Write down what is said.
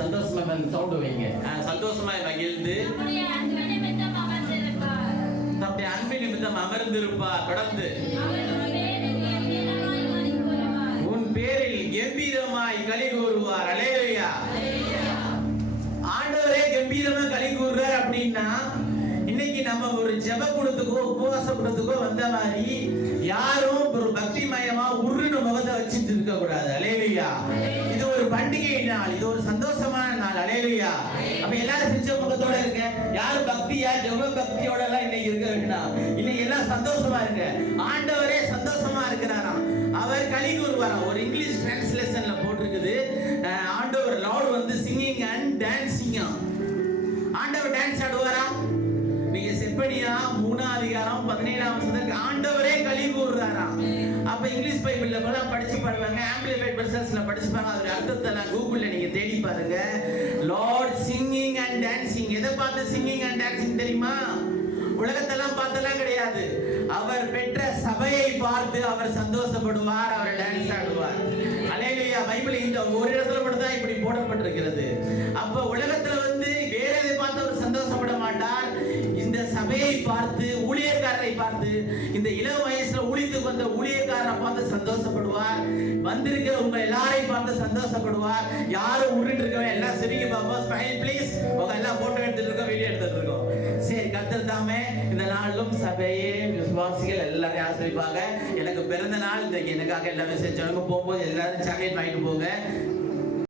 சந்தோஷமா சவுண்ட் வைங்க. சந்தோஷமாய் மகிழ்ந்து தம்முடைய அன்பின் நிமித்தம் அமர்ந்திருப்பார். தொடர்ந்து உன் பேரில் கம்பீரமாய் களி கூறுவார். அல்லேலூயா. ஆண்டவரே கம்பீரமா களி கூறுறார் அப்படின்னா, இன்னைக்கு நம்ம ஒரு ஜெப கூடத்துக்கோ உபவாச கூடத்துக்கோ வந்த மாதிரி யாரும் ஒரு பக்தி மயமா உருன்னு முகத்தை வச்சுட்டு இருக்க கூடாது. அல்லேலூயா. இது ஒரு பண்டிகை நாள், இது ஒரு சந்தோஷமான நாள். அல்லேலூயா. அப்ப எல்லாரும் சிரிச்ச முகத்தோட இருங்க. யாரும் பக்தியா ஜெப பக்தியோட எல்லாம் இன்னைக்கு இருக்க வேண்டாம். இன்னைக்கு எல்லாம் சந்தோஷமா இருங்க. ஆண்டவரே சந்தோஷமா இருக்கிறாராம். அவர் களி கூறுவாராம். ஒரு இங்கிலீஷ் டிரான்ஸ்லேஷன்ல போட்டிருக்குது, ஆண்டவர் லார்ட் வந்து சிங்கிங் அண்ட் டான்சிங். ஆண்டவர் டான்ஸ் ஆடுவாரா? நீங்க செப்பனியா 3ஆம் அதிகாரம் 17ஆம் வசனத்துக்கு ஆண்டவரே களி கூறுறாராம். அப்ப இங்கிலீஷ் பைபிள்ல எல்லாம் படிச்சு பாருங்க, ஆம்பிளிஃபைட் வெர்ஷன்ஸ்ல படிச்சு பாருங்க. அதோட அர்த்தத்தை எல்லாம் கூகுள்ல நீங்க தேடி பாருங்க. Lord singing and dancing. எதை பார்த்து சிங்கிங் அண்ட் டான்சிங் தெரியுமா? உலகத்தெல்லாம் பார்த்தெல்லாம் கிடையாது. அவர் பெற்ற சபையை பார்த்து அவர் சந்தோஷப்படுவார், அவர் டான்ஸ் ஆடுவார். அல்லேலூயா. பைபிள் இந்த ஒரு இடத்துல மட்டும் தான் இப்படி போடப்பட்டிருக்கிறது. அப்ப உலகத்துல வந்து வேற எதை பார்த்து அவர் சந்தோஷப்பட மாட்டார். இந்த சபையை பார்த்து, ஊழியக்காரரை பார்த்து, இந்த இளம் வயசுல ஊழியத்துக்கு வந்த ஊழியக்காரரை பார்த்து சந்தோஷப்படுவார். வந்திருக்கிற உங்க எல்லாரையும் பார்த்து சந்தோஷப்படுவார். யாரும் உருட்டு இருக்கவங்க எல்லாம் சிரிக்க பார்ப்போம். Smile please. உங்க எல்லாம் போட்டோ எடுத்துட்டு இருக்கோம், வீடியோ எடுத்துட்டு இருக்கோம். சரி, கர்த்தர் தாமே இந்த நாளும் சபையே விசுவாசிகள் எல்லாரையும் ஆசீர்வதிப்பாங்க. எனக்கு பிறந்த நாள், இந்த எனக்காக எல்லாமே செஞ்சவங்க போகும்போது எல்லாரும் சாக்லேட் வாங்கிட்டு போங்க.